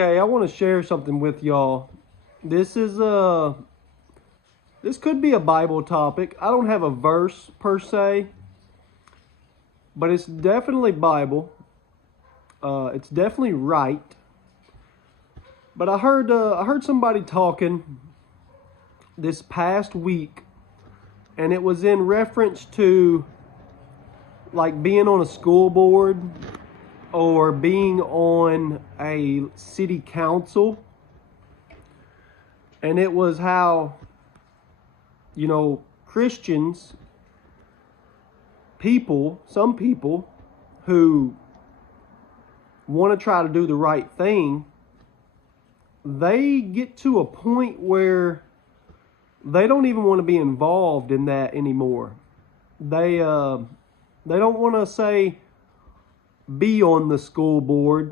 Okay, I want to share something with y'all. This is this could be a Bible topic. I don't have a verse per se, but it's definitely Bible. It's definitely right. But I heard somebody talking this past week, and it was in reference to like being on a school board or being on a city council, and it was how Christians, some people who want to try to do the right thing, they get to a point where they don't even want to be involved in that anymore. They don't want to say be on the school board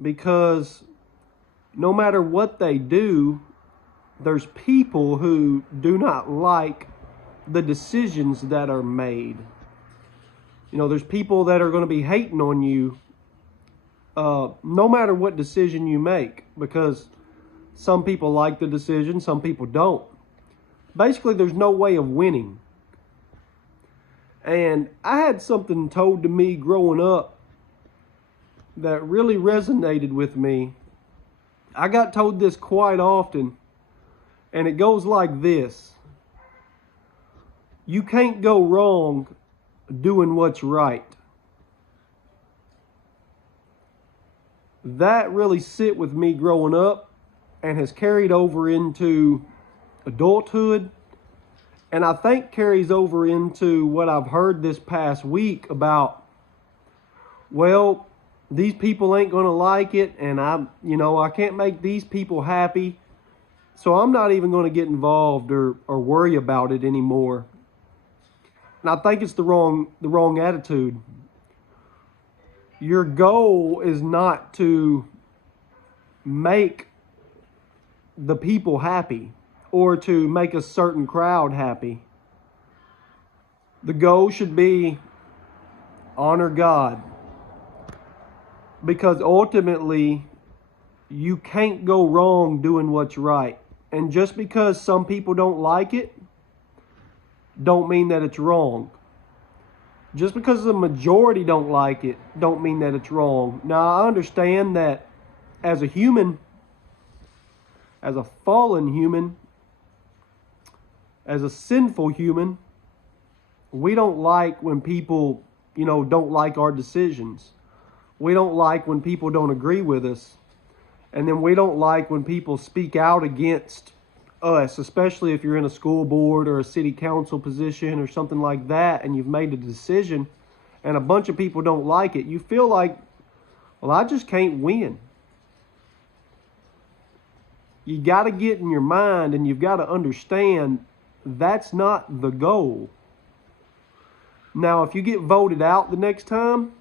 because no matter what they do, there's people who do not like the decisions that are made. There's people that are going to be hating on you no matter what decision you make, because some people like the decision, some people don't. Basically, there's no way of winning. And I had something told to me growing up that really resonated with me. I got told this quite often, and it goes like this: you can't go wrong doing what's right. That really sit with me growing up and has carried over into adulthood, and I think carries over into what I've heard this past week about, well, these people ain't going to like it, and I can't make these people happy, so I'm not even going to get involved or worry about it anymore. And I think it's the wrong attitude. Your goal is not to make the people happy or to make a certain crowd happy. The goal should be honor God, because ultimately you can't go wrong doing what's right. And just because some people don't like it, don't mean that it's wrong. Just because the majority don't like it, don't mean that it's wrong. Now, I understand that as a human, as a fallen human, as a sinful human, we don't like when people, don't like our decisions. We don't like when people don't agree with us. And then we don't like when people speak out against us, especially if you're in a school board or a city council position or something like that, and you've made a decision and a bunch of people don't like it. You feel like, well, I just can't win. You got to get in your mind, and you've got to understand that's not the goal. Now, if you get voted out the next time,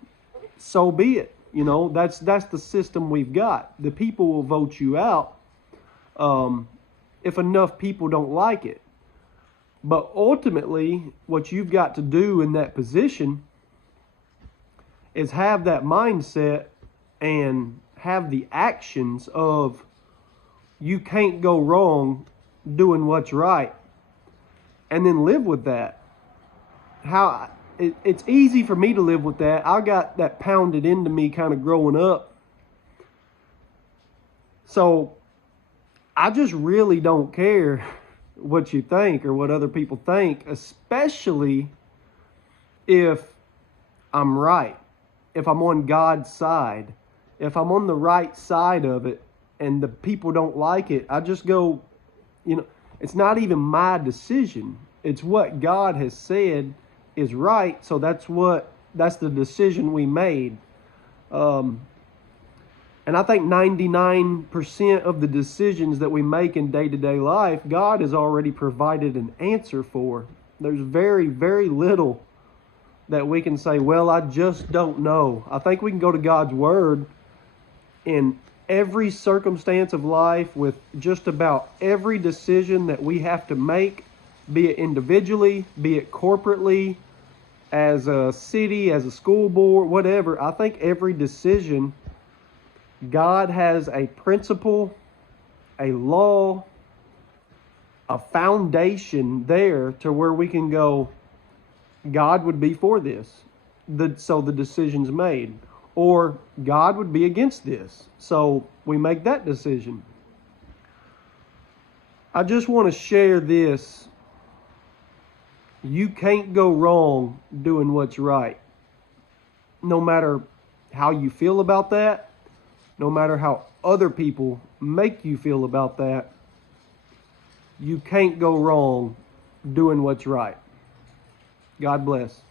so be it. That's the system we've got. The people will vote you out if enough people don't like it. But ultimately, what you've got to do in that position is have that mindset and have the actions of, you can't go wrong doing what's right, and then live with that. It's easy for me to live with that. I got that pounded into me kind of growing up. So I just really don't care what you think or what other people think, especially if I'm right, if I'm on God's side, if I'm on the right side of it and the people don't like it. I just go, it's not even my decision. It's what God has said is right, so that's the decision we made. And I think 99% of the decisions that we make in day-to-day life, God has already provided an answer for. There's very, very little that we can say, well, I just don't know. I think we can go to God's Word in every circumstance of life, with just about every decision that we have to make, be it individually, be it corporately, as a city, as a school board, whatever. I think every decision God has a principle, a law, a foundation there to where we can go, God would be for this, so the decision's made. Or God would be against this, so we make that decision. I just want to share this. You can't go wrong doing what's right. No matter how you feel about that, no matter how other people make you feel about that, you can't go wrong doing what's right. God bless.